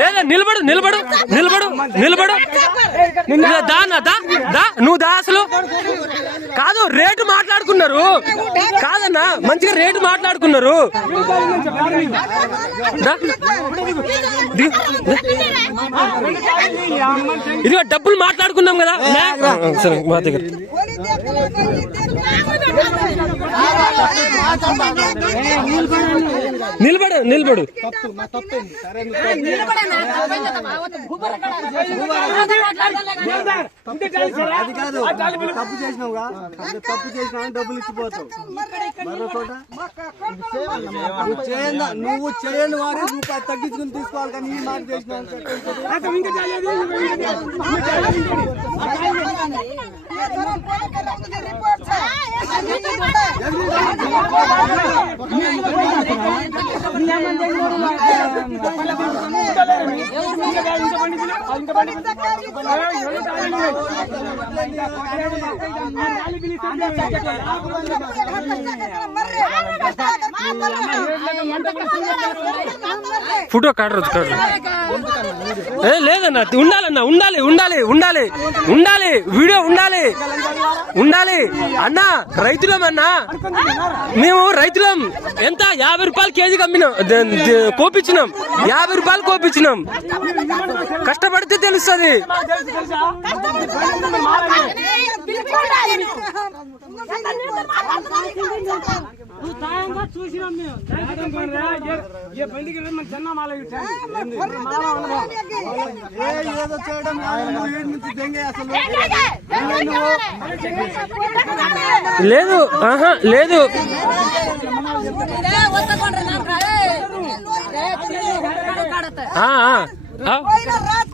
లేదా నిలబడు నిలబడు నిలబడు నిలబడు నువ్వు దా అసలు కాదు. రేటు మాట్లాడుకున్నారు కాదన్నా, మంచిగా రేటు మాట్లాడుకున్నారు. ఇదిగో డబ్బులు మాట్లాడుకున్నాం కదా. సరే మా దగ్గర నిలబడు నిలబడు. అది కాదు, తప్పు చేసినావుగా, తప్పు చేసినా డబ్బులు ఇచ్చిపోతావు. మరో చోట నువ్వు చేయని వారి రూపాయి తగ్గించుకుని తీసుకోవాలి. కానీ ఈ మాట చేసినావు ఫోటో కాడరు లేదన్నా. ఉండాలన్నా, ఉండాలి ఉండాలి ఉండాలి ఉండాలి, వీడియో ఉండాలి ఉండాలి అన్నా. రైతులమన్నా మేము, రైతులం. ఎంత 50 రూపాయలు కేజీకి అమ్మినాం, కోపించినాం. 50 రూపాయలు కోపించినాం. కష్టపడితే తెలుస్తుంది. ఏదో చేయడం లేదు, ఆహా లేదు.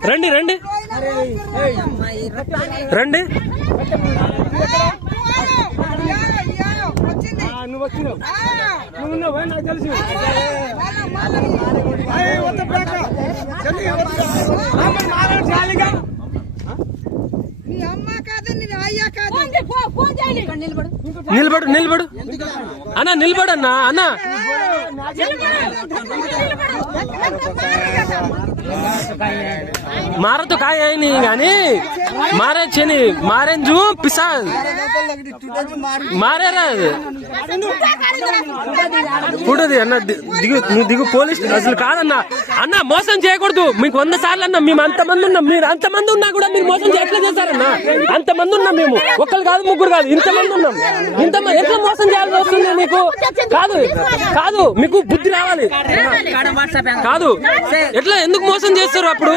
రండి రండి రండి. నువ్వు వచ్చినావు, నువ్వు ఉన్నావు, నాకు తెలుసు. నిలబడు నిలబడు అన్నా, నిలబడు అన్నా. అన్నా మారతో కాయ అయినాయి కానీ మారే చని మారేంజు పిసా మారేరా కూడదు అన్న. నువ్వు దిగు పోలీస్ అసలు కాదన్నా. అన్న మోసం చేయకూడదు. మీకు 100 సార్లు అన్నా. మేము అంతమంది ఉన్నాం. మీరు అంతమంది ఉన్నా కూడా మీరు మోసం ఎట్లా చేస్తారన్నా? అంతమంది ఉన్నాం మేము. ఒక్కరు కాదు, ముగ్గురు కాదు, ఇంతమంది ఉన్నాం. ఇంతమంది ఎట్లా మోసం చేయాల్సి వస్తుంది మీకు? కాదు కాదు, మీకు బుద్ధి రావాలి. కాదు, ఎట్లా ఎందుకు మోసం చేస్తారు అప్పుడు?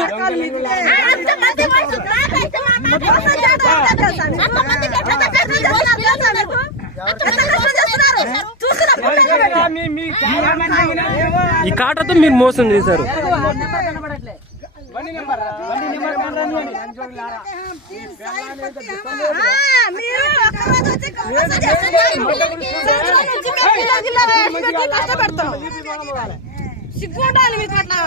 ఈ కాటతో మీరు మోసం చేశారు. సిగ్గుండాలి మీకు అట్లా.